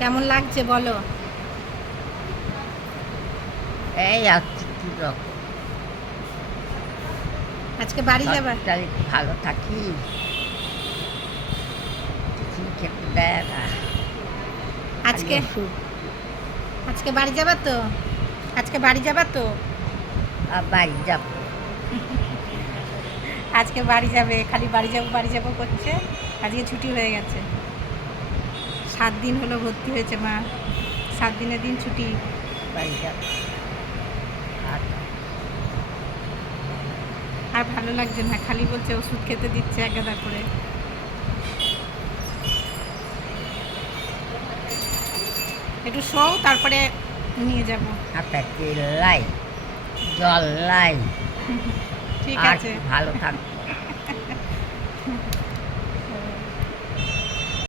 কেমন লাগছে বলো? এই আছি কি রকম। আজকে বাড়ি যাবা? শরীরটা একটু ভালো থাকি, কিছুই খেতে দেয় না, খালি আজকে ওষুধ। আজকে বাড়ি যাবা তো? আজকে বাড়ি যাবা তো? আর বাড়ি যাব। আজকে বাড়ি যাবে, খালি বাড়ি যাবো করছে। আজকে ছুটি হয়ে গেছে, 7 দিন হলো ভর্তি হয়েছে মা। 7 দিনের দিন ছুটি। বাড়ি যাব। আর আর ভালো লাগছে না, খালি বলছে ওষুধ খেতে দিচ্ছে এক গাদা করে। একটু শোও, তারপরে নিয়ে যাব। হাতে তেল লাই, জল লাই, ঠিক আর আছে। ভালো থাকবো।